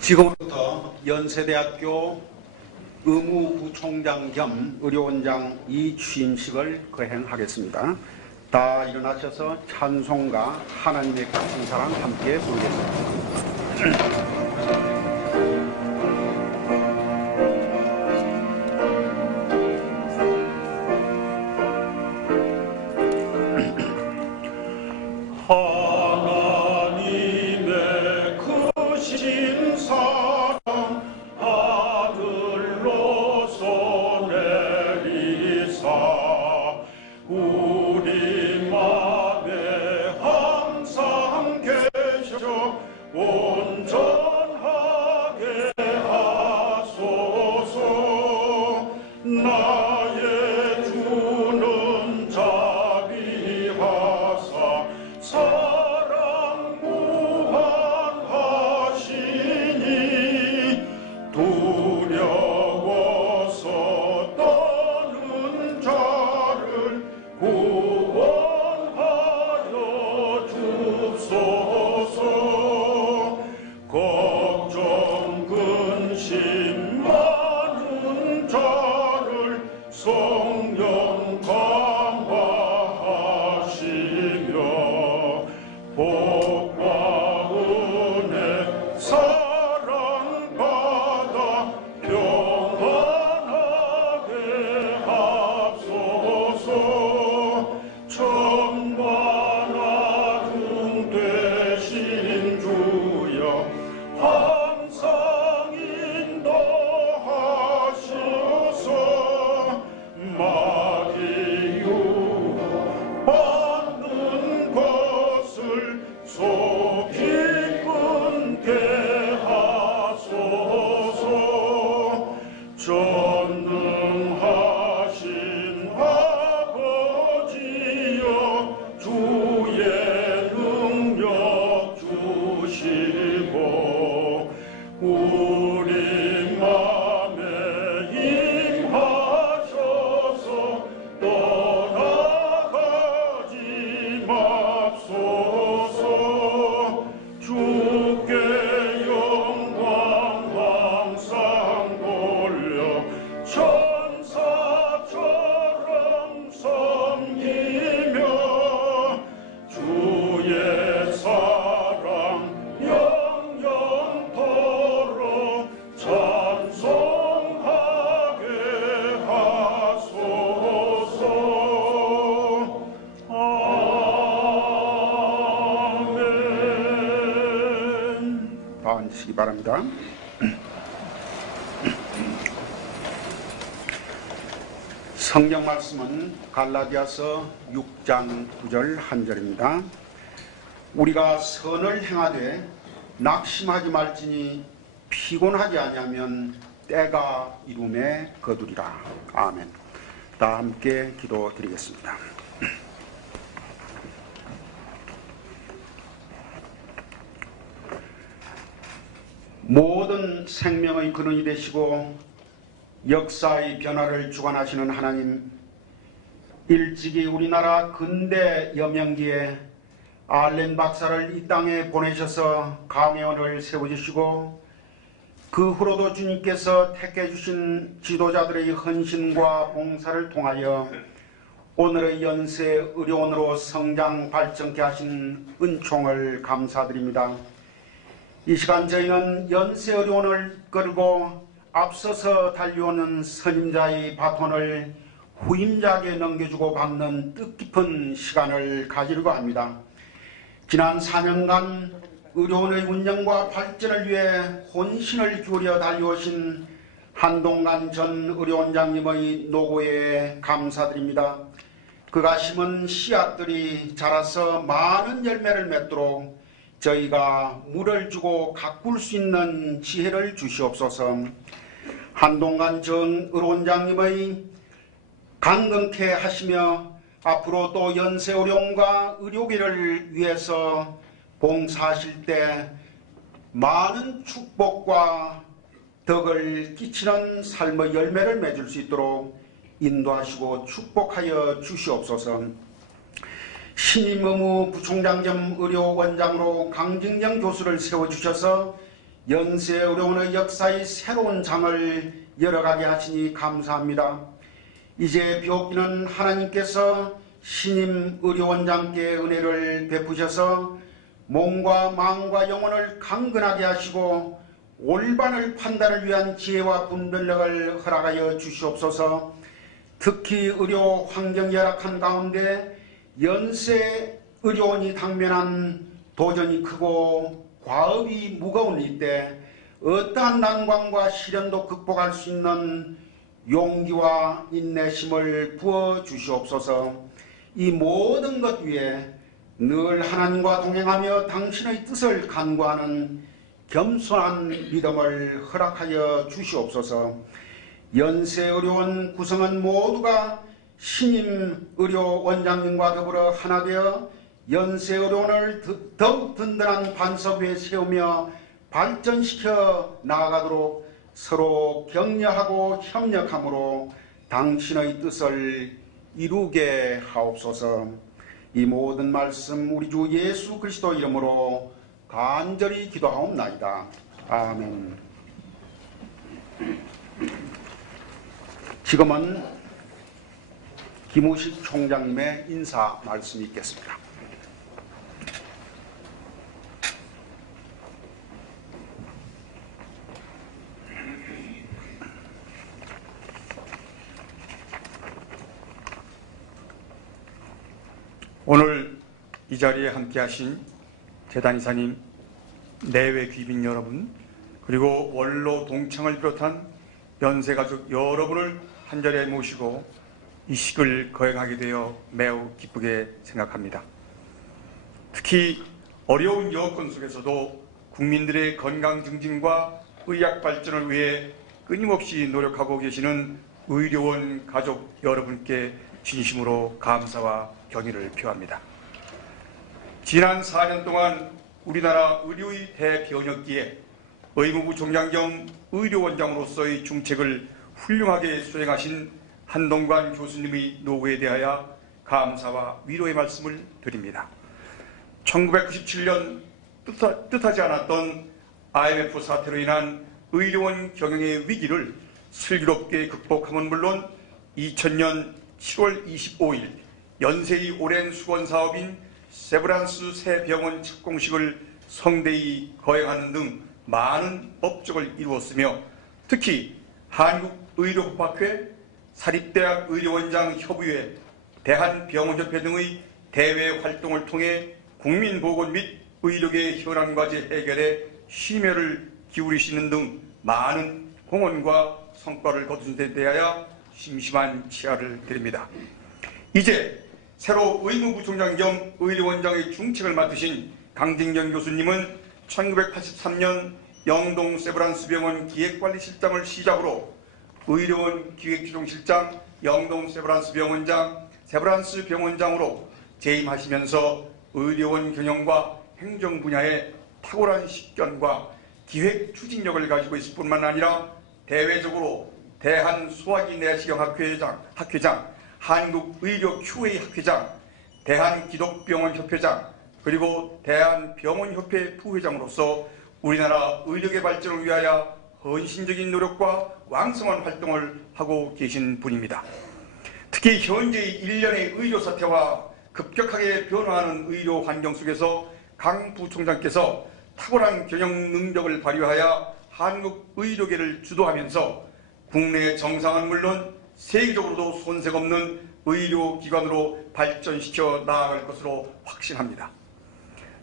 지금부터 연세대학교 의무부총장 겸 의료원장 이 취임식을 거행하겠습니다. 다 일어나셔서 찬송가 하나님의 같은 사랑 함께 부르겠습니다. 앉으시기 바랍니다. 성경 말씀은 갈라디아서 6장 9절 한 절입니다. 우리가 선을 행하되 낙심하지 말지니 피곤하지 아니하면 때가 이름에 거두리라. 아멘. 다 함께 기도드리겠습니다. 모든 생명의 근원이 되시고 역사의 변화를 주관하시는 하나님, 일찍이 우리나라 근대 여명기에 알렌 박사를 이 땅에 보내셔서 강해원을 세워주시고 그 후로도 주님께서 택해 주신 지도자들의 헌신과 봉사를 통하여 오늘의 연세 의료원으로 성장 발전케 하신 은총을 감사드립니다. 이 시간 저희는 연세의료원을 끌고 앞서서 달려오는 선임자의 바톤을 후임자에게 넘겨주고 받는 뜻깊은 시간을 가지려고 합니다. 지난 4년간 의료원의 운영과 발전을 위해 혼신을 기울여 달려오신 한동관 전 의료원장님의 노고에 감사드립니다. 그가 심은 씨앗들이 자라서 많은 열매를 맺도록 저희가 물을 주고 가꿀 수 있는 지혜를 주시옵소서. 한동관 전 의료원장님의 강건케 하시며 앞으로 또 연세의료원과 의료계를 위해서 봉사하실 때 많은 축복과 덕을 끼치는 삶의 열매를 맺을 수 있도록 인도하시고 축복하여 주시옵소서. 신임 의무부총장 겸 의료원장으로 강진영 교수를 세워주셔서 연세의료원의 역사의 새로운 장을 열어가게 하시니 감사합니다. 이제 비옵기는 하나님께서 신임 의료원장께 은혜를 베푸셔서 몸과 마음과 영혼을 강건하게 하시고 올바른 판단을 위한 지혜와 분별력을 허락하여 주시옵소서. 특히 의료 환경이 열악한 가운데 연세 의료원이 당면한 도전이 크고 과업이 무거운 이때 어떠한 난관과 시련도 극복할 수 있는 용기와 인내심을 부어 주시옵소서. 이 모든 것 위에 늘 하나님과 동행하며 당신의 뜻을 간구하는 겸손한 믿음을 허락하여 주시옵소서. 연세의료원 구성원 모두가 신임 의료원장님과 더불어 하나 되어 연세의료원을 더욱 든든한 반석 위에 세우며 발전시켜 나아가도록 서로 격려하고 협력함으로 당신의 뜻을 이루게 하옵소서. 이 모든 말씀 우리 주 예수 그리스도 이름으로 간절히 기도하옵나이다. 아멘. 지금은 김우식 총장님의 인사 말씀이 있겠습니다. 오늘 이 자리에 함께 하신 재단 이사님, 내외 귀빈 여러분, 그리고 원로 동창을 비롯한 연세가족 여러분을 한자리에 모시고 이 식을 거행하게 되어 매우 기쁘게 생각합니다. 특히 어려운 여건 속에서도 국민들의 건강 증진과 의학 발전을 위해 끊임없이 노력하고 계시는 의료원 가족 여러분께 진심으로 감사와 경의를 표합니다. 지난 4년 동안 우리나라 의료의 대변혁기에 의무부 총장 겸 의료원장으로서의 중책을 훌륭하게 수행하신 한동관 교수님의 노고에 대하여 감사와 위로의 말씀을 드립니다. 1997년 뜻하지 않았던 IMF 사태로 인한 의료원 경영의 위기를 슬기롭게 극복함은 물론 2000년 7월 25일 연세의 오랜 수건사업인 세브란스 새 병원 착공식을 성대히 거행하는 등 많은 업적을 이루었으며 특히 한국의료법학회, 사립대학 의료원장 협의회, 대한병원협회 등의 대외 활동을 통해 국민보건 및 의료계의 현안 과제 해결에 심혈을 기울이시는 등 많은 공헌과 성과를 거두신 데 대하여 심심한 치하를 드립니다. 이제 새로 의무부 총장 겸 의료원장의 중책을 맡으신 강진경 교수님은 1983년 영동 세브란스 병원 기획관리실장을 시작으로 의료원 기획조정실장, 영동 세브란스 병원장, 세브란스 병원장으로 재임하시면서 의료원 경영과 행정 분야에 탁월한 식견과 기획 추진력을 가지고 있을 뿐만 아니라 대외적으로 대한소화기 내시경 학회장, 한국의료 QA 학회장, 대한기독병원 협회장, 그리고 대한병원협회 부회장으로서 우리나라 의료계 발전을 위하여 헌신적인 노력과 왕성한 활동을 하고 계신 분입니다. 특히 현재의 일련의 의료 사태와 급격하게 변화하는 의료 환경 속에서 강 부총장께서 탁월한 경영 능력을 발휘하여 한국 의료계를 주도하면서 국내 정상은 물론 세계적으로도 손색 없는 의료기관으로 발전시켜 나아갈 것으로 확신합니다.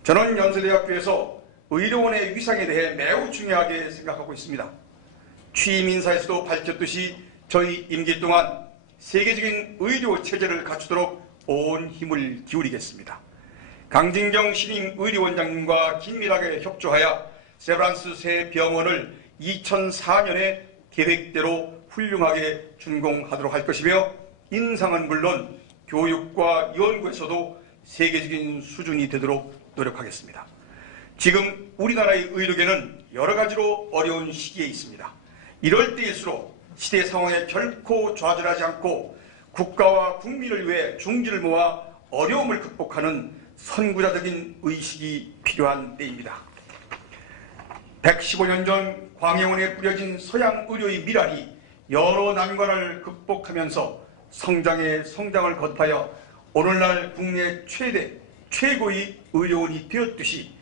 저는 연세대학교에서 의료원의 위상에 대해 매우 중요하게 생각하고 있습니다. 취임 인사에서도 밝혔듯이 저희 임기 동안 세계적인 의료 체제를 갖추도록 온 힘을 기울이겠습니다. 강진경 신임 의료원장님과 긴밀하게 협조하여 세브란스 새 병원을 2004년에 계획대로 훌륭하게 준공하도록 할 것이며 인상은 물론 교육과 연구에서도 세계적인 수준이 되도록 노력하겠습니다. 지금 우리나라의 의료계는 여러 가지로 어려운 시기에 있습니다. 이럴 때일수록 시대 상황에 결코 좌절하지 않고 국가와 국민을 위해 중지를 모아 어려움을 극복하는 선구자적인 의식이 필요한 때입니다. 115년 전 광해원에 뿌려진 서양 의료의 미랄이 여러 난관을 극복하면서 성장의 성장을 거듭하여 오늘날 국내 최고의 의료원이 되었듯이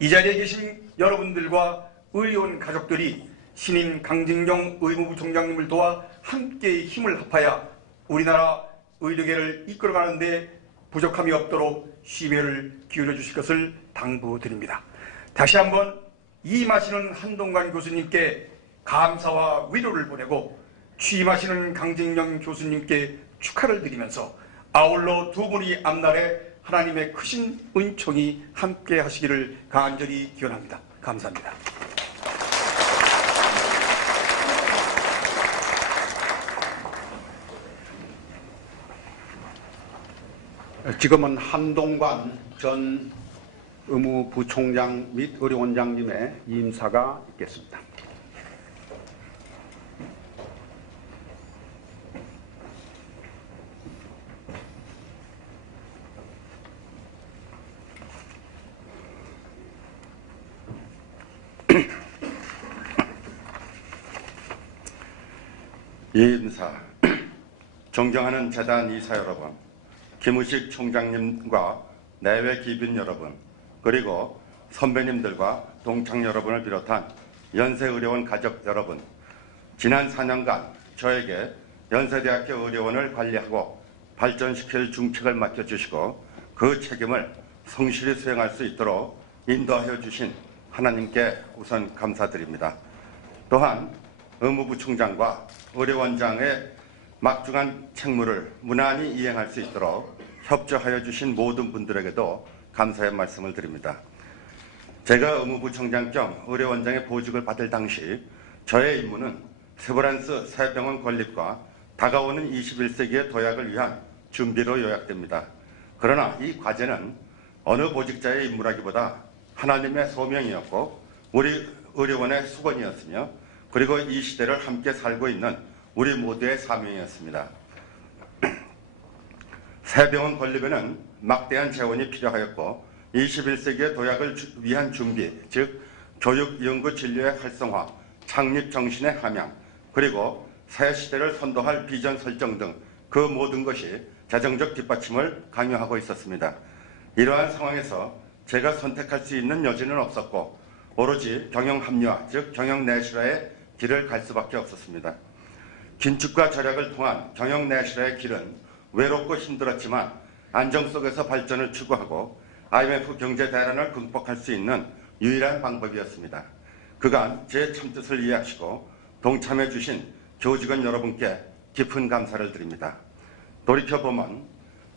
이 자리에 계신 여러분들과 의료원 가족들이 신임 강진경 의무부 총장님을 도와 함께 힘을 합하여 우리나라 의료계를 이끌어가는 데 부족함이 없도록 시배를 기울여 주실 것을 당부드립니다. 다시 한번 이임하시는 한동관 교수님께 감사와 위로를 보내고 취임하시는 강진경 교수님께 축하를 드리면서 아울러 두 분이 앞날에 하나님의 크신 은총이 함께 하시기를 간절히 기원합니다. 감사합니다. 지금은 한동관 전 의무부총장 및 의료원장님의 임사가 있겠습니다. 이임사, 존경하는 재단 이사 여러분, 김우식 총장님과 내외 기빈 여러분, 그리고 선배님들과 동창 여러분을 비롯한 연세의료원 가족 여러분, 지난 4년간 저에게 연세대학교 의료원을 관리하고 발전시킬 중책을 맡겨주시고 그 책임을 성실히 수행할 수 있도록 인도하여 주신 하나님께 우선 감사드립니다. 또한 의무부 총장과 의료원장의 막중한 책무를 무난히 이행할 수 있도록 협조하여 주신 모든 분들에게도 감사의 말씀을 드립니다. 제가 의무부 총장 겸 의료원장의 보직을 받을 당시 저의 임무는 세브란스 새 병원 건립과 다가오는 21세기의 도약을 위한 준비로 요약됩니다. 그러나 이 과제는 어느 보직자의 임무라기보다 하나님의 소명이었고 우리 의료원의 수건이었으며 그리고 이 시대를 함께 살고 있는 우리 모두의 사명이었습니다. 새 병원 건립에는 막대한 재원이 필요하였고 21세기의 도약을 위한 준비, 즉 교육, 연구, 진료의 활성화, 창립 정신의 함양, 그리고 새 시대를 선도할 비전 설정 등 그 모든 것이 재정적 뒷받침을 강요하고 있었습니다. 이러한 상황에서 제가 선택할 수 있는 여지는 없었고 오로지 경영 합리화, 즉 경영 내실화의 길을 갈 수밖에 없었습니다. 긴축과 절약을 통한 경영 내실화의 길은 외롭고 힘들었지만 안정 속에서 발전을 추구하고 IMF 경제 대란을 극복할 수 있는 유일한 방법이었습니다. 그간 제 참뜻을 이해하시고 동참해 주신 교직원 여러분께 깊은 감사를 드립니다. 돌이켜보면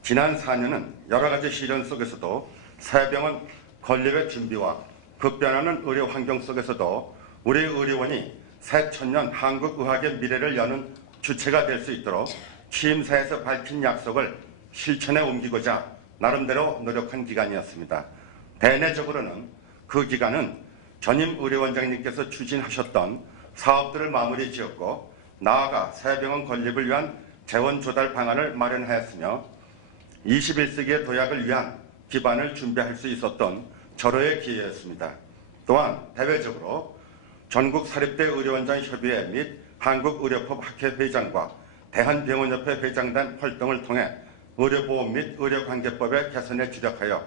지난 4년은 여러 가지 시련 속에서도 새 병원 건립의 준비와 급변하는 의료 환경 속에서도 우리 의료원이 새 천년 한국 의학의 미래를 여는 주체가 될 수 있도록 취임사에서 밝힌 약속을 실천에 옮기고자 나름대로 노력한 기간이었습니다. 대내적으로는 그 기간은 전임 의료원장님께서 추진하셨던 사업들을 마무리 지었고 나아가 새 병원 건립을 위한 재원 조달 방안을 마련하였으며 21세기의 도약을 위한 기반을 준비할 수 있었던 절호의 기회였습니다. 또한 대외적으로 전국 사립대 의료원장 협의회 및 한국의료법 학회 회장과 대한병원협회 회장단 활동을 통해 의료보험 및 의료관계법의 개선에 주력하여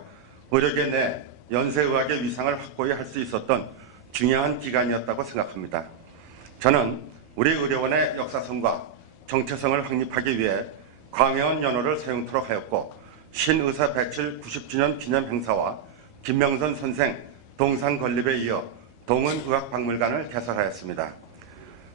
의료계 내 연세의학의 위상을 확고히 할 수 있었던 중요한 기간이었다고 생각합니다. 저는 우리 의료원의 역사성과 정체성을 확립하기 위해 광해원 연호를 사용토록 하였고 신의사 배출 90주년 기념 행사와 김명선 선생 동상 건립에 이어 동은의학박물관을 개설하였습니다.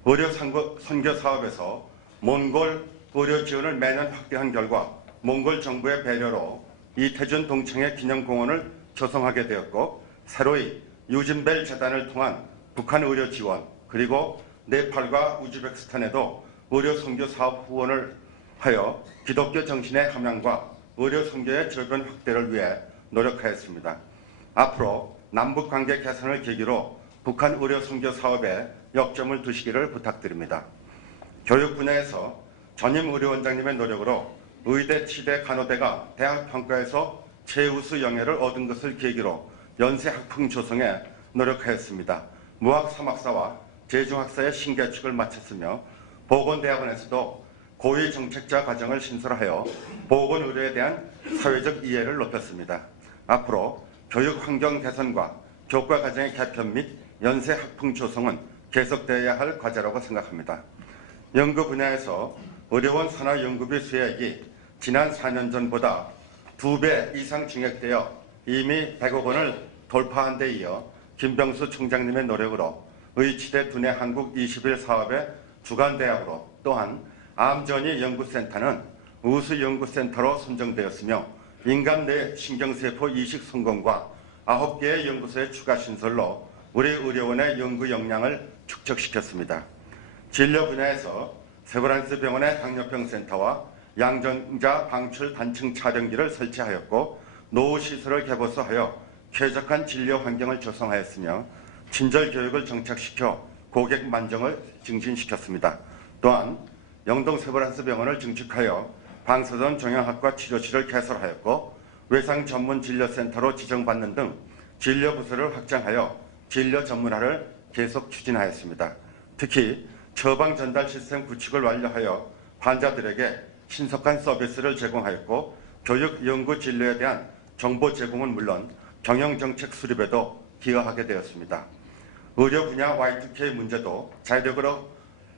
의료 선교 사업에서 몽골 의료 지원을 매년 확대한 결과 몽골 정부의 배려로 이태준 동창회 기념공원을 조성하게 되었고 새로이 유진벨 재단을 통한 북한 의료 지원 그리고 네팔과 우즈베키스탄에도 의료 선교 사업 후원을 하여 기독교 정신의 함양과 의료 선교의 저변 확대를 위해 노력하였습니다. 앞으로 남북관계 개선을 계기로 북한 의료 선교 사업에 역점을 두시기를 부탁드립니다. 교육 분야에서 전임 의료원장님의 노력으로 의대, 치대, 간호대가 대학 평가에서 최우수 영예를 얻은 것을 계기로 연세 학풍 조성에 노력하였습니다. 무학 3학사와 재중학사의 신개축을 마쳤으며 보건대학원에서도 고위 정책자 과정을 신설하여 보건의료에 대한 사회적 이해를 높였습니다. 앞으로 교육 환경 개선과 교과 과정의 개편 및 연세 학풍 조성은 계속되어야 할 과제라고 생각합니다. 연구 분야에서 의료원 산하 연구비 수액이 지난 4년 전보다 2배 이상 증액되어 이미 100억 원을 돌파한 데 이어 김병수 총장님의 노력으로 의치대 두뇌 한국 21 사업의 주관대학으로 또한 암전이 연구센터는 우수 연구센터로 선정되었으며 인간 내 신경세포 이식 성공과 9개의 연구소의 추가 신설로 우리 의료원의 연구 역량을 축적시켰습니다. 진료 분야에서 세브란스 병원의 당뇨병 센터와 양전자 방출 단층 촬영기를 설치하였고 노후시설을 개보수하여 쾌적한 진료 환경을 조성하였으며 친절 교육을 정착시켜 고객 만족을 증진시켰습니다. 또한 영동 세브란스 병원을 증축하여 방사선 종양학과 치료실을 개설하였고 외상 전문 진료센터로 지정받는 등 진료 부서를 확장하여 진료 전문화를 계속 추진하였습니다. 특히 처방 전달 시스템 구축을 완료하여 환자들에게 신속한 서비스를 제공하였고 교육, 연구, 진료에 대한 정보 제공은 물론 경영정책 수립에도 기여하게 되었습니다. 의료 분야 Y2K 문제도 자력으로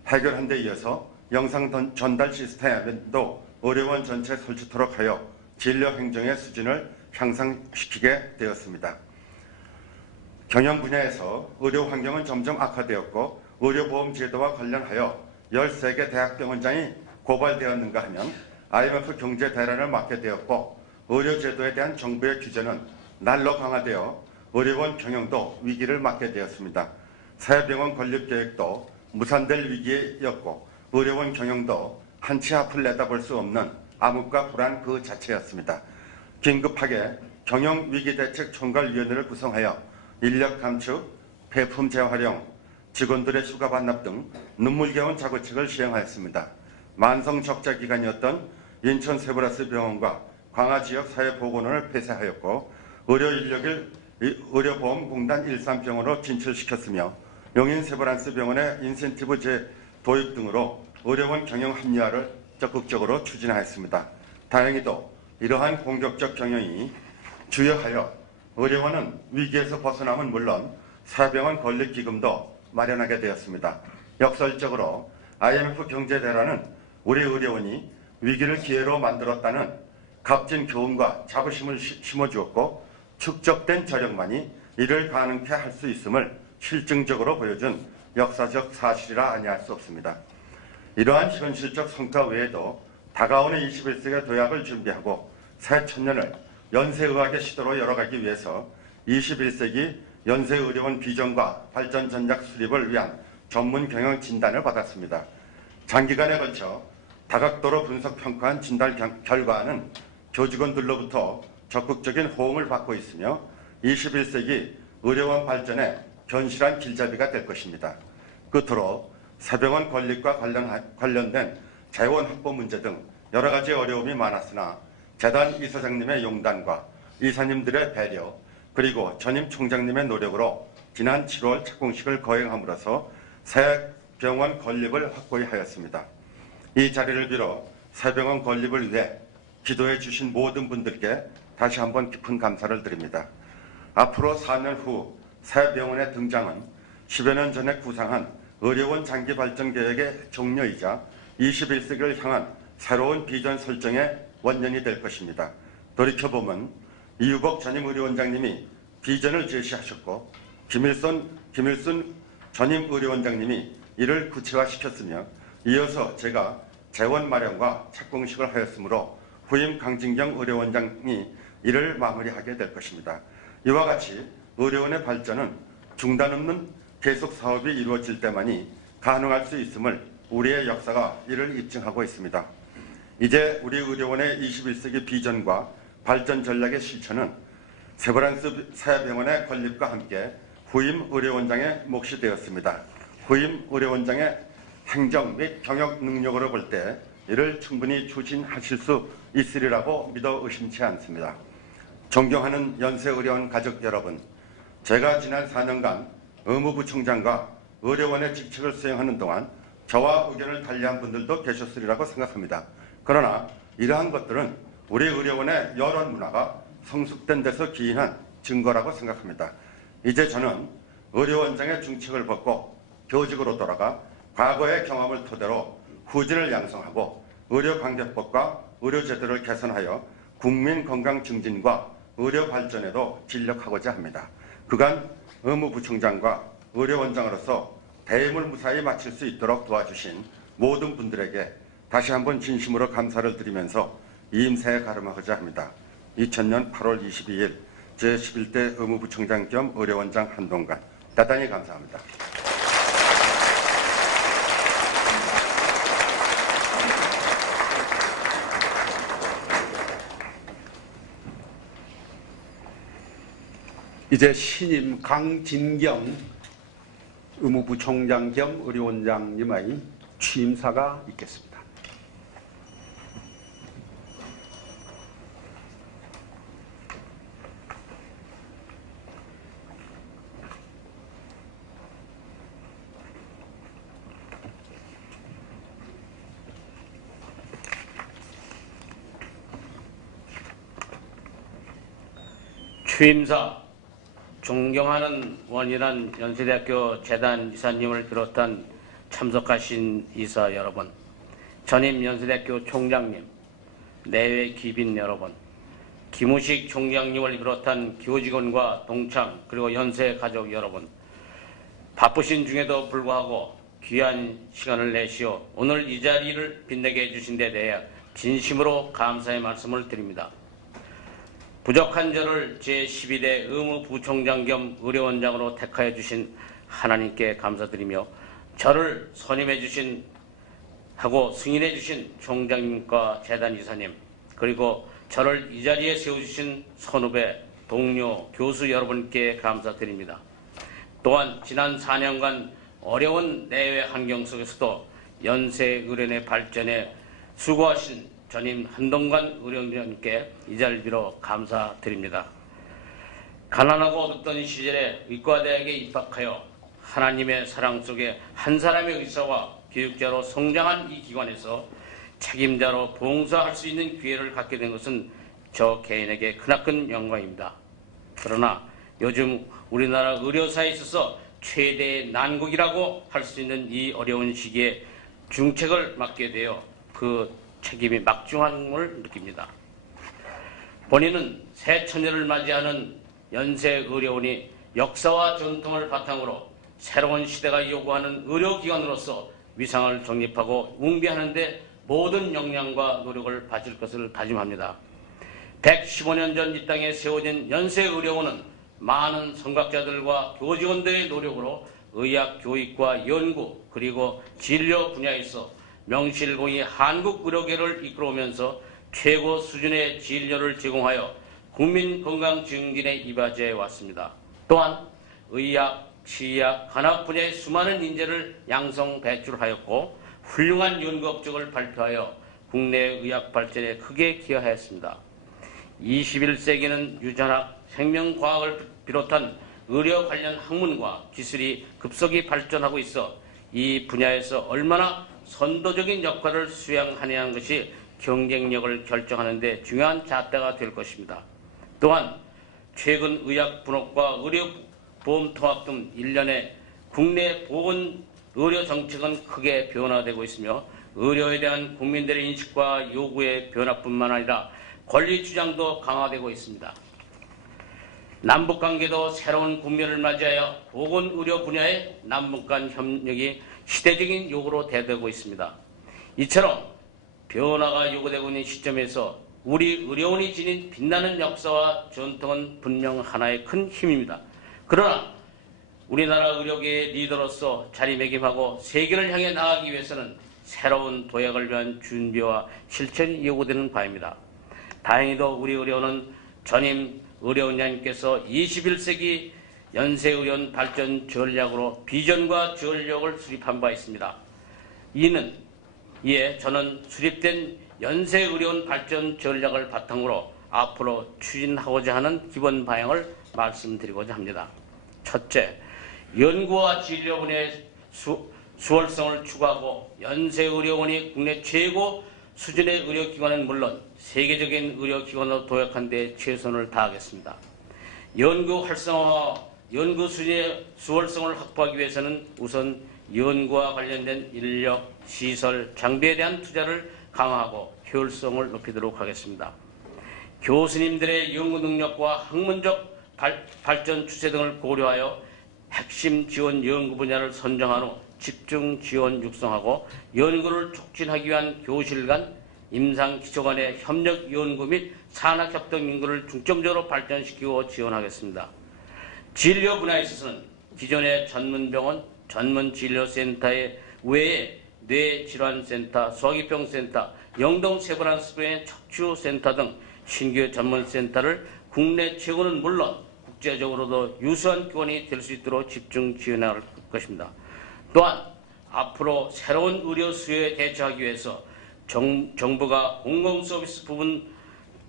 해결한 데 이어서 영상 전달 시스템도 의료원 전체 설치토록 하여 진료 행정의 수준을 향상시키게 되었습니다. 경영 분야에서 의료 환경은 점점 악화되었고 의료보험 제도와 관련하여 13개 대학병원장이 고발되었는가 하면 IMF 경제 대란을 맞게 되었고 의료제도에 대한 정부의 규제는 날로 강화되어 의료원 경영도 위기를 맞게 되었습니다. 새 병원 건립 계획도 무산될 위기였고 의료원 경영도 한치 앞을 내다볼 수 없는 암흑과 불안 그 자체였습니다. 긴급하게 경영위기대책총괄위원회를 구성하여 인력 감축, 폐품 재활용, 직원들의 휴가 반납 등 눈물겨운 자구책을 시행하였습니다. 만성 적자 기간이었던 인천 세브란스 병원과 광화지역 사회보건원을 폐쇄하였고 의료 인력을 의료보험공단 일산병원으로 진출시켰으며 용인 세브란스 병원의 인센티브 도입 등으로 의료원 경영 합리화를 적극적으로 추진하였습니다. 다행히도 이러한 공격적 경영이 주요하여 의료원은 위기에서 벗어남은 물론 사병원 건립기금도 마련하게 되었습니다. 역설적으로 IMF 경제 대란은 우리 의료원이 위기를 기회로 만들었다는 값진 교훈과 자부심을 심어주었고 축적된 저력만이 이를 가능케 할 수 있음을 실증적으로 보여준 역사적 사실이라 아니할 수 없습니다. 이러한 현실적 성과 외에도 다가오는 21세기 도약을 준비하고 새 천년을 연쇄의학의 시도로 열어가기 위해서 21세기 연쇄의료원 비전과 발전 전략 수립을 위한 전문 경영 진단을 받았습니다. 장기간에 걸쳐 다각도로 분석 평가한 진단 결과는 교직원들로부터 적극적인 호응을 받고 있으며 21세기 의료원 발전에 견실한 길잡이가 될 것입니다. 끝으로 새병원 건립과 관련된 재원 확보 문제 등 여러 가지 어려움이 많았으나 재단 이사장님의 용단과 이사님들의 배려 그리고 전임 총장님의 노력으로 지난 7월 착공식을 거행함으로써 새 병원 건립을 확고히 하였습니다. 이 자리를 빌어 새 병원 건립을 위해 기도해 주신 모든 분들께 다시 한번 깊은 감사를 드립니다. 앞으로 4년 후 새 병원의 등장은 10여 년 전에 구상한 의료원 장기 발전 계획의 종료이자 21세기를 향한 새로운 비전 설정의 원년이 될 것입니다. 돌이켜보면 이유복 전임 의료원장님이 비전을 제시하셨고 김일순 전임 의료원장님이 이를 구체화시켰으며 이어서 제가 재원 마련과 착공식을 하였으므로 후임 강진경 의료원장이 이를 마무리하게 될 것입니다. 이와 같이 의료원의 발전은 중단 없는 계속 사업이 이루어질 때만이 가능할 수 있음을 우리의 역사가 이를 입증하고 있습니다. 이제 우리 의료원의 21세기 비전과 발전 전략의 실천은 세브란스 새병원의 건립과 함께 후임 의료원장의 몫이 되었습니다. 후임 의료원장의 행정 및 경영 능력으로 볼 때 이를 충분히 추진하실 수 있으리라고 믿어 의심치 않습니다. 존경하는 연세의료원 가족 여러분, 제가 지난 4년간 의무부총장과 의료원의 직책을 수행하는 동안 저와 의견을 달리한 분들도 계셨으리라고 생각합니다. 그러나 이러한 것들은 우리 의료원의 여론 문화가 성숙된 데서 기인한 증거라고 생각합니다. 이제 저는 의료원장의 중책을 벗고 교직으로 돌아가 과거의 경험을 토대로 후진을 양성하고 의료관계법과 의료제도를 개선하여 국민 건강 증진과 의료 발전에도尽力하고자 합니다. 그간 의무부총장과 의료원장으로서 대임을 무사히 마칠 수 있도록 도와주신 모든 분들에게 다시 한번 진심으로 감사를 드리면서 임세에 가름하고자 합니다. 2000년 8월 22일 제11대 의무부총장 겸 의료원장 한동관, 대단히 감사합니다. 이제 신임 강진경 의무부총장 겸 의료원장님의 취임사가 있겠습니다. 취임사 존경하는 원인한 연세대학교 재단 이사님을 비롯한 참석하신 이사 여러분, 전임 연세대학교 총장님, 내외 귀빈 여러분, 김우식 총장님을 비롯한 교직원과 동창 그리고 연세 가족 여러분, 바쁘신 중에도 불구하고 귀한 시간을 내시어 오늘 이 자리를 빛내게 해주신 데 대해 진심으로 감사의 말씀을 드립니다. 부족한 저를 제12대 의무부총장 겸 의료원장으로 택하여 주신 하나님께 감사드리며 저를 선임해 주신 하고 승인해 주신 총장님과 재단 이사님, 그리고 저를 이 자리에 세워주신 선후배, 동료, 교수 여러분께 감사드립니다. 또한 지난 4년간 어려운 내외 환경 속에서도 연세의료원의 발전에 수고하신 전임 한동관 의료원장님께 이 자리를 빌어 감사드립니다. 가난하고 어둡던 시절에 의과대학에 입학하여 하나님의 사랑 속에 한 사람의 의사와 교육자로 성장한 이 기관에서 책임자로 봉사할 수 있는 기회를 갖게 된 것은 저 개인에게 크나큰 영광입니다. 그러나 요즘 우리나라 의료사에 있어서 최대의 난국이라고 할 수 있는 이 어려운 시기에 중책을 맡게 되어 그 책임이 막중함을 느낍니다. 본인은 새 천년을 맞이하는 연세의료원이 역사와 전통을 바탕으로 새로운 시대가 요구하는 의료기관으로서 위상을 정립하고 웅비하는 데 모든 역량과 노력을 바칠 것을 다짐합니다. 115년 전 이 땅에 세워진 연세의료원은 많은 선각자들과 교직원들의 노력으로 의학 교육과 연구 그리고 진료 분야에서 명실공히 한국 의료계를 이끌어오면서 최고 수준의 진료를 제공하여 국민 건강 증진에 이바지해 왔습니다. 또한 의학, 치의학, 간학 분야의 수많은 인재를 양성 배출하였고 훌륭한 연구 업적을 발표하여 국내 의학 발전에 크게 기여하였습니다. 21세기는 유전학, 생명과학을 비롯한 의료 관련 학문과 기술이 급속히 발전하고 있어 이 분야에서 얼마나 선도적인 역할을 수행하느냐는 것이 경쟁력을 결정하는 데 중요한 잣대가 될 것입니다. 또한 최근 의학 분업과 의료보험 통합 등 일련의 국내 보건 의료 정책은 크게 변화되고 있으며 의료에 대한 국민들의 인식과 요구의 변화뿐만 아니라 권리 주장도 강화되고 있습니다. 남북관계도 새로운 국면을 맞이하여 보건의료 분야의 남북 간 협력이 시대적인 요구로 대두되고 있습니다. 이처럼 변화가 요구되고 있는 시점에서 우리 의료원이 지닌 빛나는 역사와 전통은 분명 하나의 큰 힘입니다. 그러나 우리나라 의료계의 리더로서 자리매김하고 세계를 향해 나아가기 위해서는 새로운 도약을 위한 준비와 실천이 요구되는 바입니다. 다행히도 우리 의료원은 전임 의료원장님께서 21세기 연세의료원 발전 전략으로 비전과 전력을 수립한 바 있습니다. 이에 저는 수립된 연세의료원 발전 전략을 바탕으로 앞으로 추진하고자 하는 기본 방향을 말씀드리고자 합니다. 첫째, 연구와 진료분야의 수월성을 추구하고 연세의료원이 국내 최고 수준의 의료기관은 물론 세계적인 의료기관으로 도약하는 데 최선을 다하겠습니다. 연구 활성화와 연구 수준의 수월성을 확보하기 위해서는 우선 연구와 관련된 인력, 시설, 장비에 대한 투자를 강화하고 효율성을 높이도록 하겠습니다. 교수님들의 연구 능력과 학문적 발전 추세 등을 고려하여 핵심 지원 연구 분야를 선정한 후 집중 지원 육성하고 연구를 촉진하기 위한 교실 간, 임상 기초 간의 협력 연구 및 산학 협동 연구를 중점적으로 발전시키고 지원하겠습니다. 진료 분야에 있어서는 기존의 전문병원, 전문진료센터의 외에 뇌질환센터, 소화기병센터, 영동 세브란스병의 척추센터 등 신규 전문센터를 국내 최고는 물론 국제적으로도 유수한 기관이 될 수 있도록 집중 지원할 것입니다. 또한 앞으로 새로운 의료 수요에 대처하기 위해서 정부가 공공서비스 부분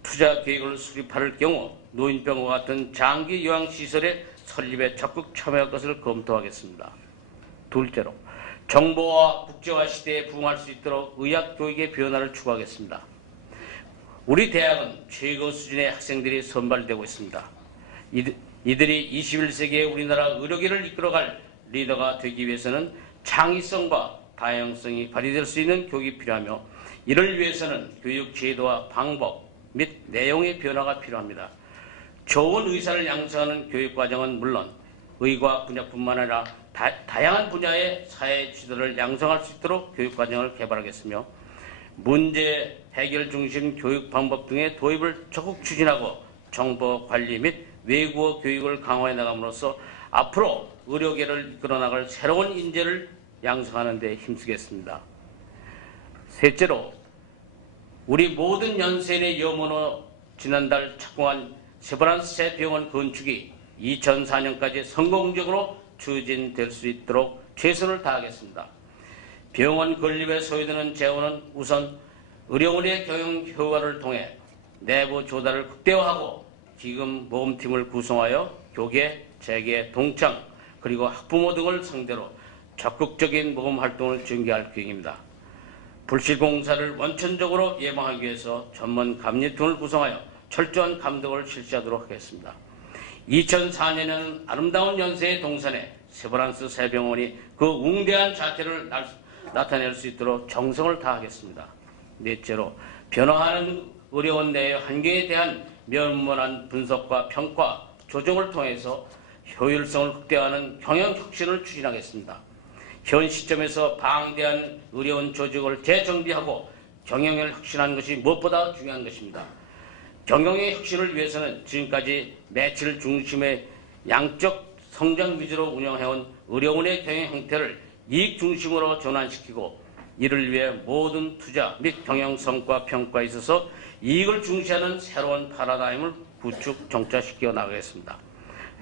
투자 계획을 수립할 경우 노인병과 같은 장기 요양시설의 설립에 적극 참여할 것을 검토하겠습니다. 둘째로, 정보와 국제화 시대에 부응할 수 있도록 의학 교육의 변화를 추구하겠습니다. 우리 대학은 최고 수준의 학생들이 선발되고 있습니다. 이들이 21세기의 우리나라 의료계를 이끌어갈 리더가 되기 위해서는 창의성과 다양성이 발휘될 수 있는 교육이 필요하며 이를 위해서는 교육 제도와 방법 및 내용의 변화가 필요합니다. 좋은 의사를 양성하는 교육과정은 물론 의과학 분야뿐만 아니라 다양한 분야의 사회 지도를 양성할 수 있도록 교육과정을 개발하겠으며 문제 해결 중심 교육 방법 등의 도입을 적극 추진하고 정보 관리 및 외국어 교육을 강화해 나감으로써 앞으로 의료계를 이끌어 나갈 새로운 인재를 양성하는 데 힘쓰겠습니다. 셋째로, 우리 모든 연세인의 염원으로 지난달 착공한 세브란스 병원 건축이 2004년까지 성공적으로 추진될 수 있도록 최선을 다하겠습니다. 병원 건립에 소요되는 재원은 우선 의료원의 경영 효과를 통해 내부 조달을 극대화하고 기금 모금팀을 구성하여 교계, 재계, 동창, 그리고 학부모 등을 상대로 적극적인 모금 활동을 전개할 계획입니다. 불실공사를 원천적으로 예방하기 위해서 전문 감리팀을 구성하여 철저한 감독을 실시하도록 하겠습니다. 2004년에는 아름다운 연세의 동산에 세브란스 새병원이 그 웅대한 자태를 나타낼 수 있도록 정성을 다하겠습니다. 넷째로, 변화하는 의료원 내의 환경에 대한 면밀한 분석과 평가, 조정을 통해서 효율성을 극대화하는 경영혁신을 추진하겠습니다. 현 시점에서 방대한 의료원 조직을 재정비하고 경영을 혁신하는 것이 무엇보다 중요한 것입니다. 경영의 혁신을 위해서는 지금까지 매출 중심의 양적 성장 위주로 운영해온 의료원의 경영 형태를 이익 중심으로 전환시키고 이를 위해 모든 투자 및 경영 성과 평가에 있어서 이익을 중시하는 새로운 파라다임을 구축 정착시켜 나가겠습니다.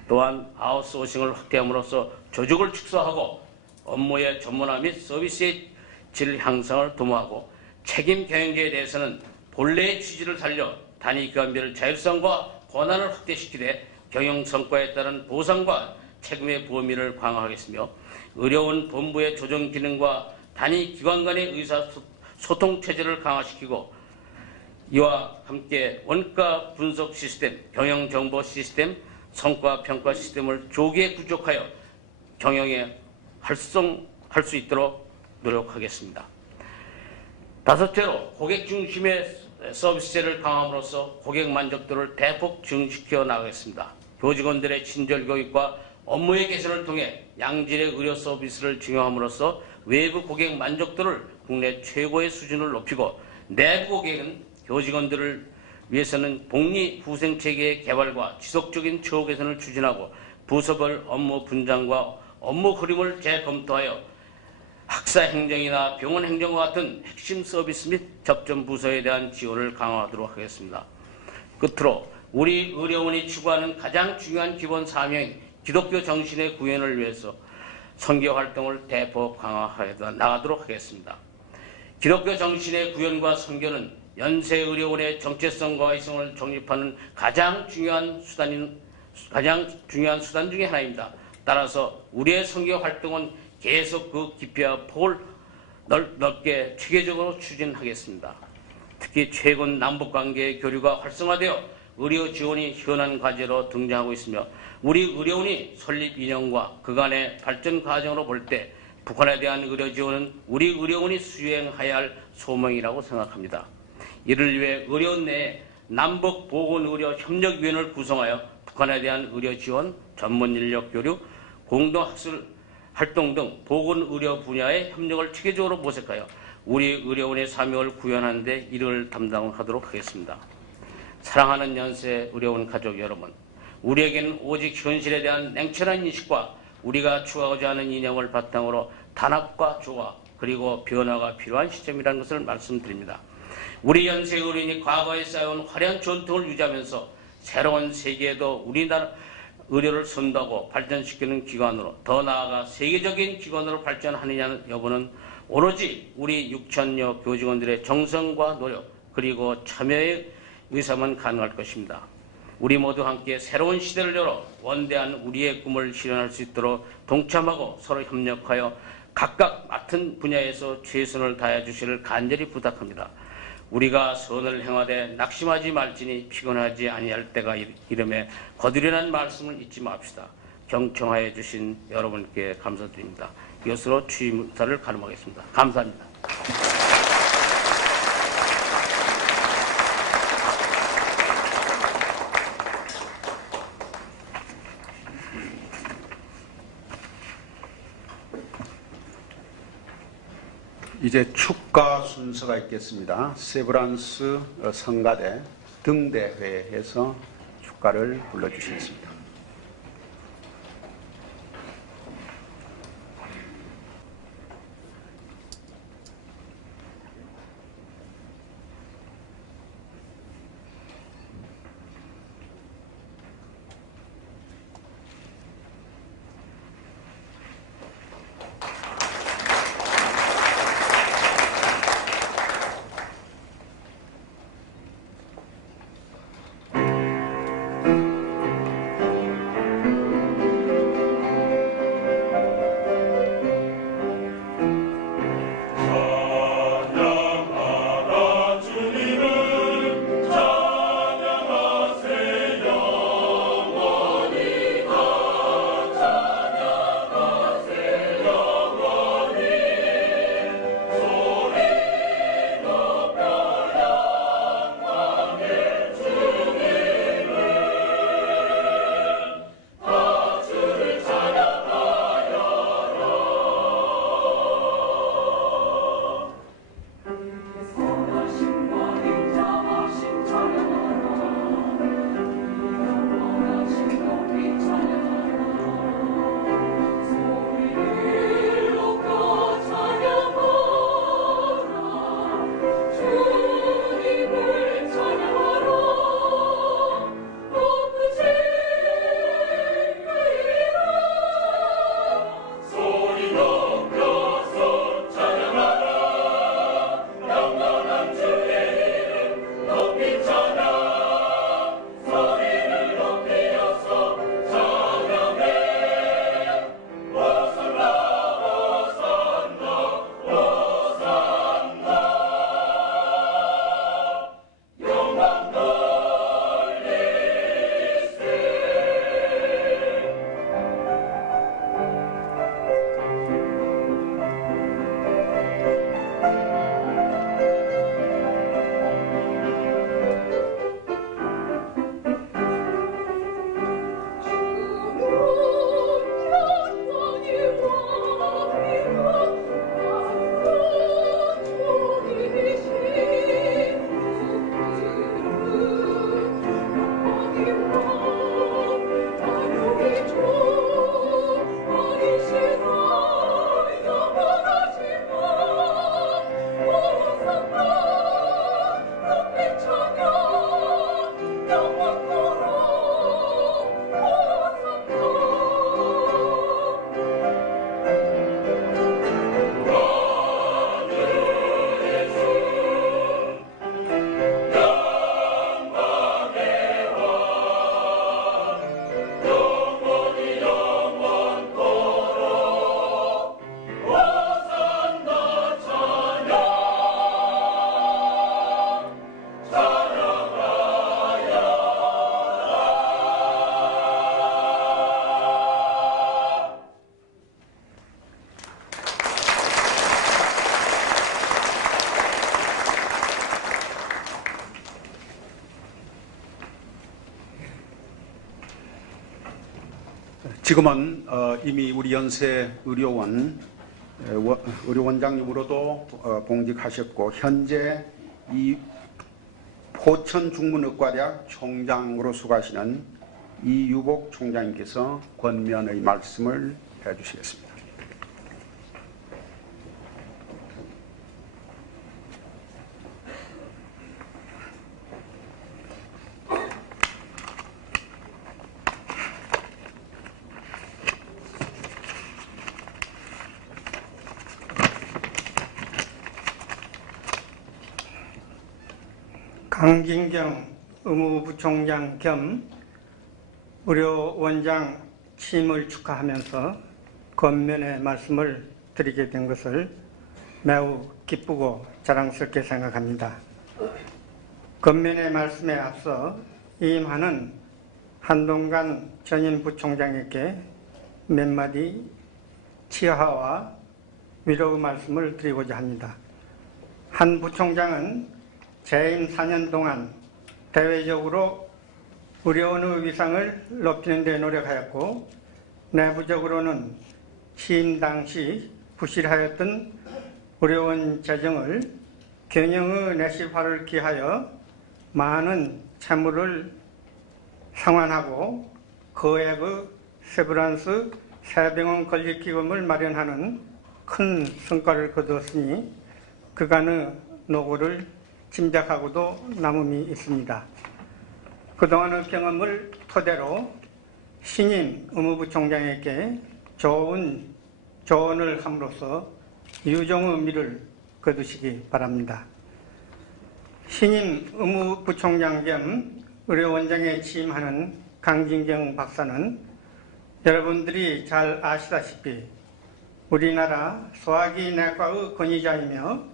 또한 아웃소싱을 확대함으로써 조직을 축소하고 업무의 전문화 및 서비스의 질 향상을 도모하고 책임 경영제에 대해서는 본래의 취지를 살려 단위 기관별 자율성과 권한을 확대시키되 경영 성과에 따른 보상과 책임의 범위를 강화하겠으며 의료원 본부의 조정 기능과 단위 기관 간의 의사소통 체제를 강화시키고 이와 함께 원가 분석 시스템, 경영정보 시스템, 성과 평가 시스템을 조기에 구축하여 경영에 활성할 수 있도록 노력하겠습니다. 다섯째로, 고객 중심의 서비스제를 강화함으로써 고객 만족도를 대폭 증식시켜 나가겠습니다. 교직원들의 친절 교육과 업무의 개선을 통해 양질의 의료 서비스를 증용함으로써 외부 고객 만족도를 국내 최고의 수준을 높이고 내부 고객은 교직원들을 위해서는 복리 후생체계의 개발과 지속적인 처우 개선을 추진하고 부서별 업무 분장과 업무 흐름을 재검토하여 학사 행정이나 병원 행정과 같은 핵심 서비스 및 접점 부서에 대한 지원을 강화하도록 하겠습니다. 끝으로 우리 의료원이 추구하는 가장 중요한 기본 사명인 기독교 정신의 구현을 위해서 선교 활동을 대폭 강화해 나가도록 하겠습니다. 기독교 정신의 구현과 선교는 연세의료원의 정체성과 화이성을 정립하는 가장 중요한 수단 중의 하나입니다. 따라서 우리의 선교 활동은 계속 그 깊이와 폭을 넓게 체계적으로 추진하겠습니다. 특히 최근 남북관계의 교류가 활성화되어 의료 지원이 현안 과제로 등장하고 있으며 우리 의료원이 설립 이념과 그간의 발전 과정으로 볼 때 북한에 대한 의료 지원은 우리 의료원이 수행해야 할 소명이라고 생각합니다. 이를 위해 의료원 내에 남북보건의료협력위원회를 구성하여 북한에 대한 의료 지원, 전문 인력 교류, 공동학술 활동 등 보건의료 분야의 협력을 체계적으로 모색하여 우리 의료원의 사명을 구현하는 데 일을 담당하도록 하겠습니다. 사랑하는 연세 의료원 가족 여러분, 우리에게는 오직 현실에 대한 냉철한 인식과 우리가 추구하고자 하는 이념을 바탕으로 단합과 조화 그리고 변화가 필요한 시점이라는 것을 말씀드립니다. 우리 연세 의료인이 과거에 쌓여온 화려한 전통을 유지하면서 새로운 세계에도 우리나라 의료를 선도하고 발전시키는 기관으로 더 나아가 세계적인 기관으로 발전하느냐는 여부는 오로지 우리 6천여 교직원들의 정성과 노력 그리고 참여의 의사만 가능할 것입니다. 우리 모두 함께 새로운 시대를 열어 원대한 우리의 꿈을 실현할 수 있도록 동참하고 서로 협력하여 각각 맡은 분야에서 최선을 다해 주시를 간절히 부탁합니다. 우리가 선을 행하되 낙심하지 말지니 피곤하지 아니할 때가 이름에 거두려는 말씀을 잊지 맙시다. 경청하여 주신 여러분께 감사드립니다. 이것으로 취임 인사를 가름하겠습니다. 감사합니다. 이제 축가 순서가 있겠습니다. 세브란스 성가대 등대회에서 축가를 불러주시겠습니다. 지금은 이미 우리 연세 의료원장님으로도 봉직하셨고 현재 이 포천 중문의과대학 총장으로 수고하시는 이유복 총장님께서 권면의 말씀을 해주시겠습니다. 강진경 의무부총장 겸 의료원장 취임을 축하하면서 권면의 말씀을 드리게 된 것을 매우 기쁘고 자랑스럽게 생각합니다. 권면의 말씀에 앞서 이임하는 한동관 전임 부총장에게 몇 마디 치하와 위로의 말씀을 드리고자 합니다. 한 부총장은 재임 4년 동안 대외적으로 의료원의 위상을 높이는 데 노력하였고 내부적으로는 취임 당시 부실하였던 의료원 재정을 경영의 내실화를 기하여 많은 채무를 상환하고 거액의 세브란스 새병원 건립기금을 마련하는 큰 성과를 거두었으니 그간의 노고를 짐작하고도 남음이 있습니다. 그동안의 경험을 토대로 신임 의무부총장에게 좋은 조언을 함으로써 유종의 미를 거두시기 바랍니다. 신임 의무부총장 겸 의료원장에 취임하는 강진경 박사는 여러분들이 잘 아시다시피 우리나라 소화기 내과의 권위자이며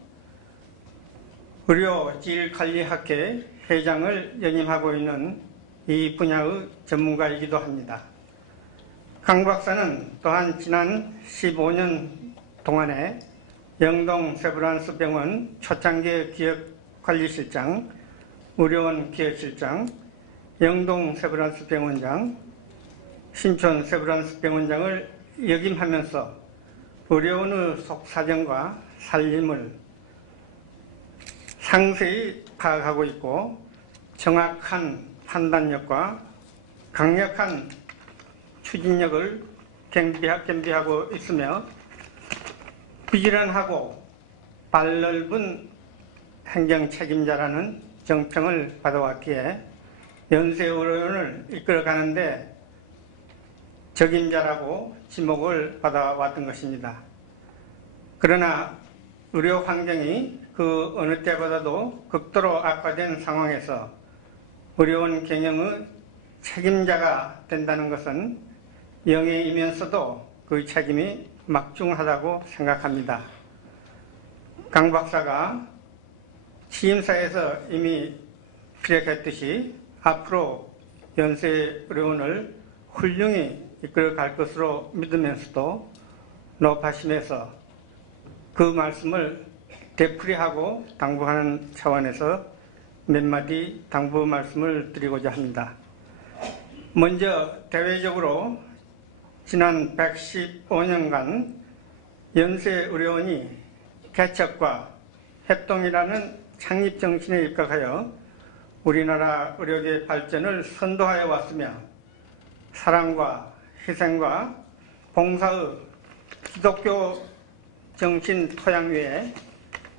의료질관리학회 회장을 연임하고 있는 이 분야의 전문가이기도 합니다. 강 박사는 또한 지난 15년 동안에 영동 세브란스 병원 초창기 기획관리실장, 의료원 기획실장, 영동 세브란스 병원장, 신촌 세브란스 병원장을 역임하면서 의료원의 속사정과 살림을 상세히 파악하고 있고 정확한 판단력과 강력한 추진력을 겸비하고 있으며 부지런하고 발넓은 행정 책임자라는 정평을 받아왔기에 연세의료원을 이끌어가는데 적임자라고 지목을 받아왔던 것입니다. 그러나 의료 환경이 그 어느 때보다도 극도로 악화된 상황에서 의료원 경영의 책임자가 된다는 것은 영예이면서도 그 책임이 막중하다고 생각합니다. 강 박사가 취임사에서 이미 피력했듯이 앞으로 연세의료원을 훌륭히 이끌어갈 것으로 믿으면서도 높아심에서 그 말씀을 되풀이하고 당부하는 차원에서 몇 마디 당부 말씀을 드리고자 합니다. 먼저 대외적으로 지난 115년간 연세의료원이 개척과 협동이라는 창립정신에 입각하여 우리나라 의료계 발전을 선도하여 왔으며 사랑과 희생과 봉사의 기독교 정신 토양 위에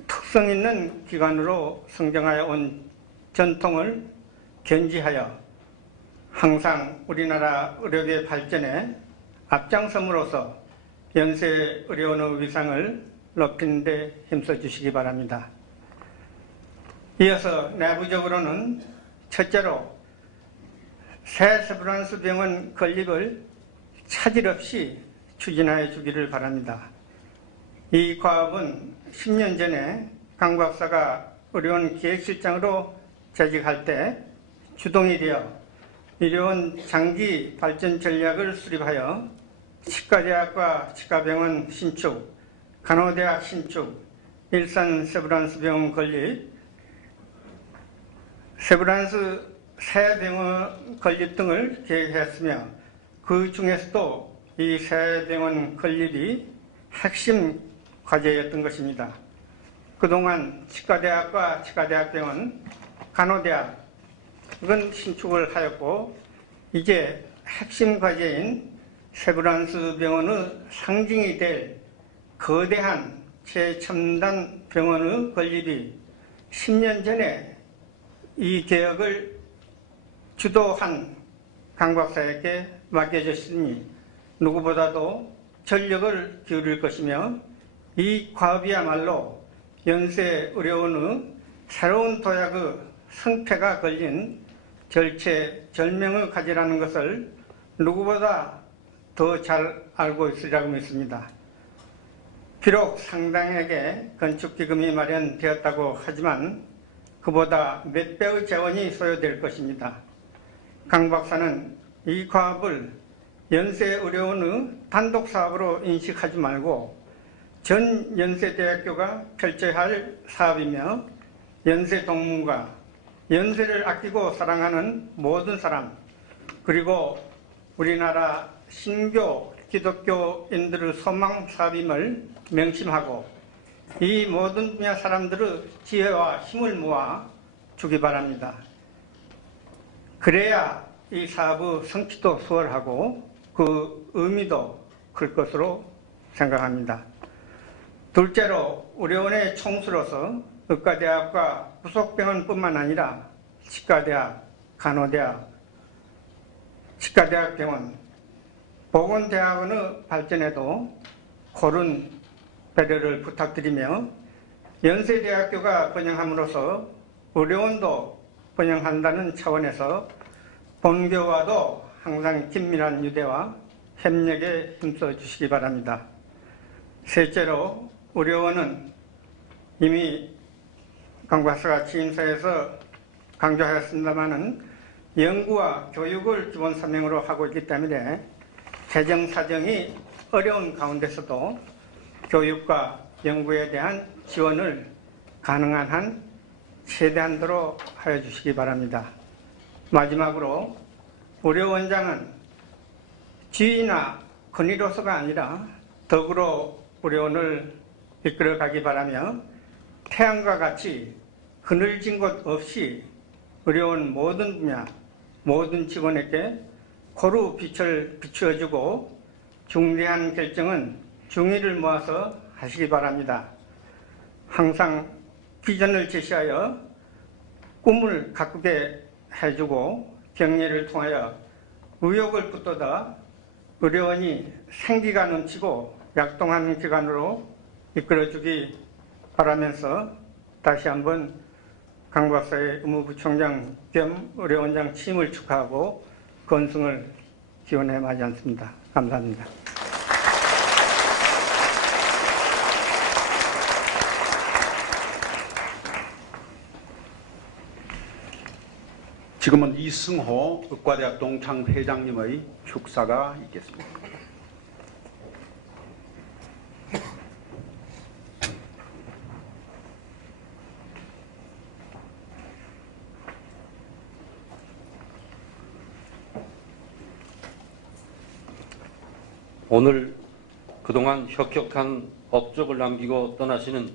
특성 있는 기관으로 성장하여 온 전통을 견지하여 항상 우리나라 의료계 발전에 앞장섬으로써 연세의료원의 위상을 높이는 데 힘써 주시기 바랍니다. 이어서 내부적으로는 첫째로 새 세브란스 병원 건립을 차질 없이 추진하여 주기를 바랍니다. 이 과업은 10년 전에 강 박사가 의료원 기획실장으로 재직할 때 주동이 되어 의료원 장기 발전 전략을 수립하여 치과대학과 치과병원 신축, 간호대학 신축, 일산 세브란스 병원 건립, 세브란스 새 병원 건립 등을 계획했으며 그 중에서도 이 새 병원 건립이 핵심 과제였던 것입니다. 그동안 치과대학과 치과대학병원, 간호대학 이건 신축을 하였고 이제 핵심 과제인 세브란스 병원의 상징이 될 거대한 최첨단 병원의 건립이 10년 전에 이 개혁을 주도한 강 박사에게 맡겨졌으니 누구보다도 전력을 기울일 것이며 이 과업이야말로 연세의료원의 새로운 도약의 성패가 걸린 절체절명의 과제라는 것을 누구보다 더 잘 알고 있으리라고 믿습니다. 비록 상당에게 건축기금이 마련되었다고 하지만 그보다 몇 배의 재원이 소요될 것입니다. 강 박사는 이 과업을 연세의료원의 단독사업으로 인식하지 말고 전 연세대학교가 펼쳐야 할 사업이며 연세동문과 연세를 아끼고 사랑하는 모든 사람 그리고 우리나라 신교 기독교인들의 소망 사업임을 명심하고 이 모든 분야 사람들의 지혜와 힘을 모아 주기 바랍니다. 그래야 이 사업의 성취도 수월하고 그 의미도 클 것으로 생각합니다. 둘째로 의료원의 총수로서 의과대학과 부속병원뿐만 아니라 치과대학, 간호대학, 치과대학병원, 보건대학원의 발전에도 고른 배려를 부탁드리며 연세대학교가 번영함으로써 의료원도 번영한다는 차원에서 본교와도 항상 긴밀한 유대와 협력에 힘써 주시기 바랍니다. 셋째로 의료원은 이미 강 박사가 취임사에서 강조하였습니다마는 연구와 교육을 기본 사명으로 하고 있기 때문에 재정 사정이 어려운 가운데서도 교육과 연구에 대한 지원을 가능한 한 최대한도로 하여 주시기 바랍니다. 마지막으로 의료원장은 지위나 권위로서가 아니라 덕으로 의료원을 이끌어가기 바라며 태양과 같이 그늘진 곳 없이 의료원 모든 분야, 모든 직원에게 고루 빛을 비추어주고 중대한 결정은 중의를 모아서 하시기 바랍니다. 항상 비전을 제시하여 꿈을 가꾸게 해주고 격려를 통하여 의욕을 붙돋아 의료원이 생기가 넘치고 약동하는 기관으로 이끌어주기 바라면서 다시 한번 강 박사의 의무부총장 겸 의료원장 취임을 축하하고 건승을 기원해 마지 않습니다. 감사합니다. 지금은 이승호 의과대학 동창 회장님의 축사가 있겠습니다. 오늘 그동안 혁혁한 업적을 남기고 떠나시는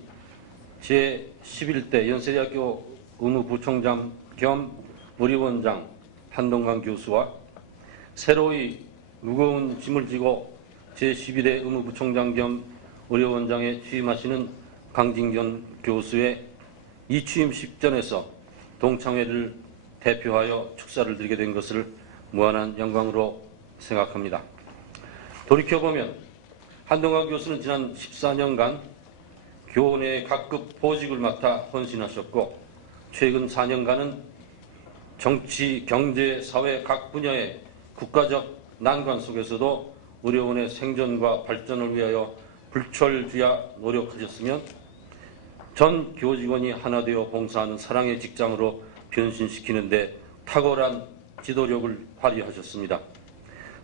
제11대 연세대학교 의무부총장 겸 의료원장 한동관 교수와 새로이 무거운 짐을 지고 제12대 의무부총장 겸 의료원장에 취임하시는 강진견 교수의 이 취임식 전에서 동창회를 대표하여 축사를 드리게 된 것을 무한한 영광으로 생각합니다. 돌이켜보면 한동관 교수는 지난 14년간 교원의 각급 보직을 맡아 헌신하셨고 최근 4년간은 정치, 경제, 사회 각 분야의 국가적 난관 속에서도 의료원의 생존과 발전을 위하여 불철주야 노력하셨으며 전 교직원이 하나 되어 봉사하는 사랑의 직장으로 변신시키는 데 탁월한 지도력을 발휘하셨습니다.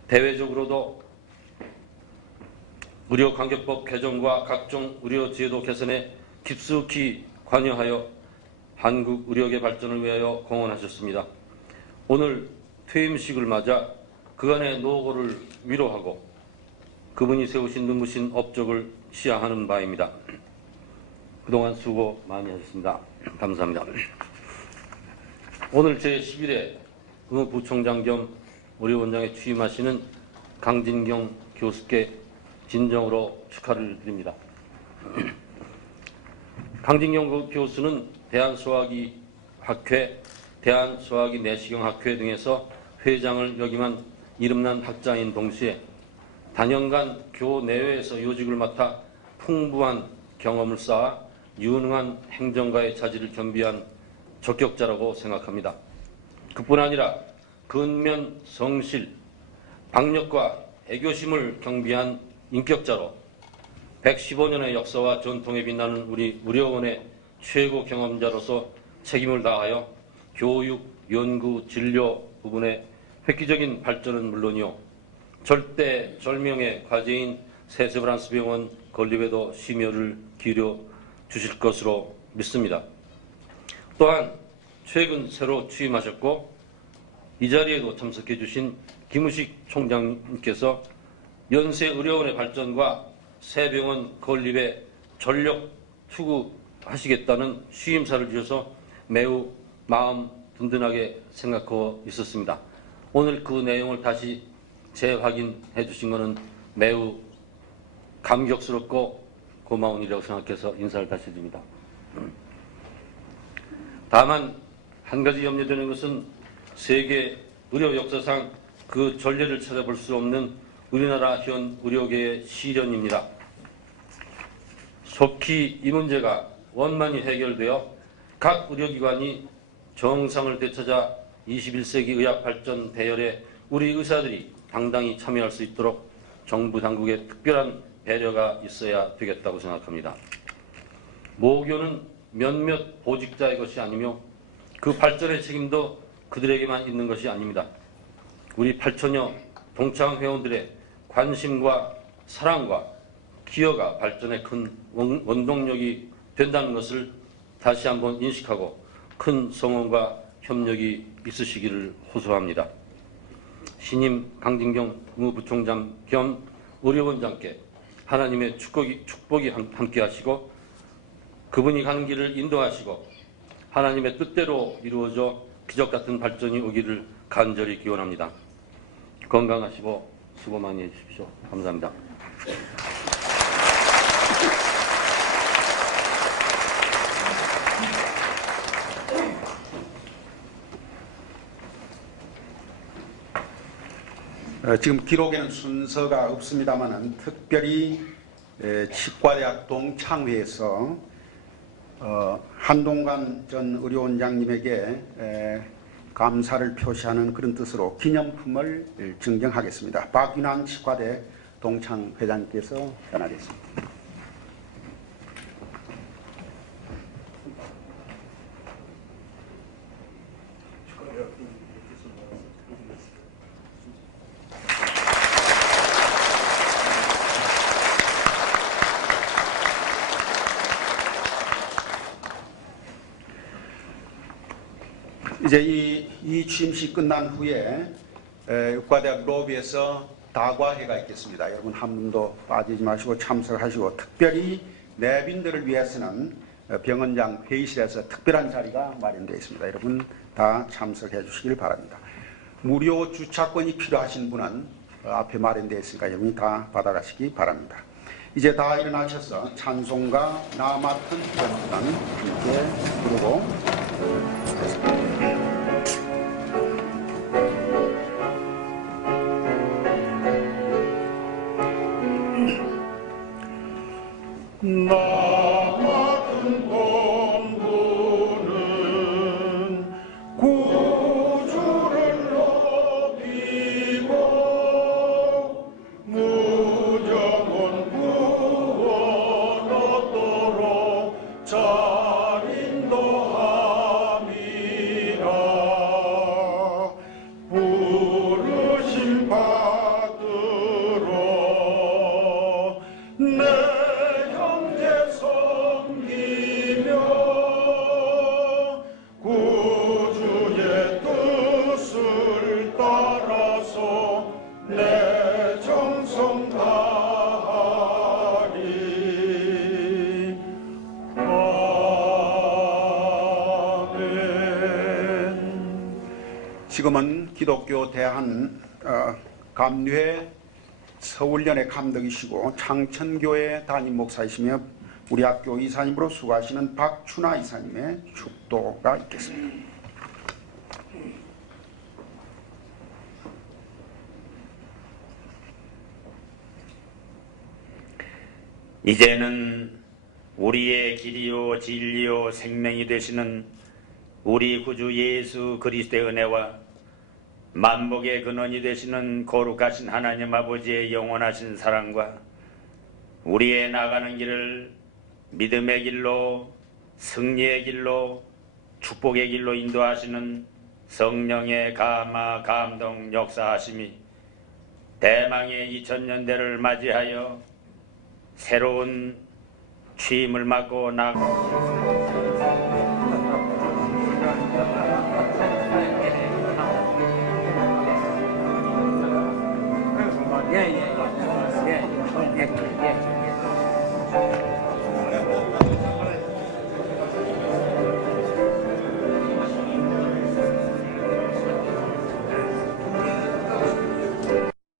대외적으로도 의료관계법 개정과 각종 의료제도 개선에 깊숙이 관여하여 한국 의료계 발전을 위하여 공헌하셨습니다. 오늘 퇴임식을 맞아 그간의 노고를 위로하고 그분이 세우신 눈부신 업적을 시야하는 바입니다. 그동안 수고 많이 하셨습니다. 감사합니다. 오늘 제11회 의무부총장 겸 의료원장에 취임하시는 강진경 교수께 진정으로 축하를 드립니다. 강진경 교수는 대한소화기학회, 대한소화기내시경학회 등에서 회장을 역임한 이름난 학자인 동시에 단연간 교내외에서 요직을 맡아 풍부한 경험을 쌓아 유능한 행정가의 자질을 겸비한 적격자라고 생각합니다. 그뿐 아니라 근면 성실, 박력과 애교심을 경비한 인격자로 115년의 역사와 전통에 빛나는 우리 의료원의 최고 경험자로서 책임을 다하여 교육, 연구, 진료 부분의 획기적인 발전은 물론이요, 절대절명의 과제인 세세브란스 병원 건립에도 심혈을 기울여 주실 것으로 믿습니다. 또한 최근 새로 취임하셨고 이 자리에도 참석해 주신 김우식 총장님께서 연세의료원의 발전과 새 병원 건립에 전력 투구하시겠다는 취임사를 주셔서 매우 마음 든든하게 생각하고 있었습니다. 오늘 그 내용을 다시 재확인해 주신 것은 매우 감격스럽고 고마운 일이라고 생각해서 인사를 다시 드립니다. 다만 한 가지 염려되는 것은 세계 의료 역사상 그 전례를 찾아볼 수 없는 우리나라 현 의료계의 시련입니다. 속히 이 문제가 원만히 해결되어 각 의료기관이 정상을 되찾아 21세기 의학 발전 대열에 우리 의사들이 당당히 참여할 수 있도록 정부 당국의 특별한 배려가 있어야 되겠다고 생각합니다. 모교는 몇몇 보직자의 것이 아니며 그 발전의 책임도 그들에게만 있는 것이 아닙니다. 우리 8천여 동창 회원들의 관심과 사랑과 기여가 발전의 큰 원동력이 된다는 것을 다시 한번 인식하고 큰 성원과 협력이 있으시기를 호소합니다. 신임 강진경 의무부총장 겸 의료원장께 하나님의 축복이 함께 하시고 그분이 가는 길을 인도하시고 하나님의 뜻대로 이루어져 기적같은 발전이 오기를 간절히 기원합니다. 건강하시고 수고 많이 해주십시오. 감사합니다. 지금 기록에는 순서가 없습니다만은 특별히 치과대학 동창회에서 한동관 전 의료원장님에게 감사를 표시하는 그런 뜻으로 기념품을 증정하겠습니다. 박윤환 치과대 동창회장님께서 전하겠습니다. 이제 이 취임식 끝난 후에 의과대학 로비에서 다과회가 있겠습니다. 여러분 한 분도 빠지지 마시고 참석하시고 특별히 내빈들을 위해서는 병원장 회의실에서 특별한 자리가 마련되어 있습니다. 여러분 다 참석해 주시길 바랍니다. 무료 주차권이 필요하신 분은 앞에 마련되어 있으니까 여러분이 다 받아가시기 바랍니다. 이제 다 일어나셔서 찬송가 나 맡은 전수단 함께 부르고 나 같은 공부는 구주를 높이고 무정한 구원 얻도록 잘 인도함이라. 부르심 받들어 내 형제서 지금은 기독교 대한 감리회 서울연의 감독이시고 창천교회 담임 목사이시며 우리 학교 이사님으로 수고하시는 박춘하 이사님의 축도가 있겠습니다. 이제는 우리의 길이요 진리요 생명이 되시는 우리 구주 예수 그리스도의 은혜와 만복의 근원이 되시는 거룩하신 하나님 아버지의 영원하신 사랑과 우리의 나가는 길을 믿음의 길로 승리의 길로 축복의 길로 인도하시는 성령의 감화 감동 역사하심이 대망의 2000년대를 맞이하여 새로운 취임을 맞고 나아가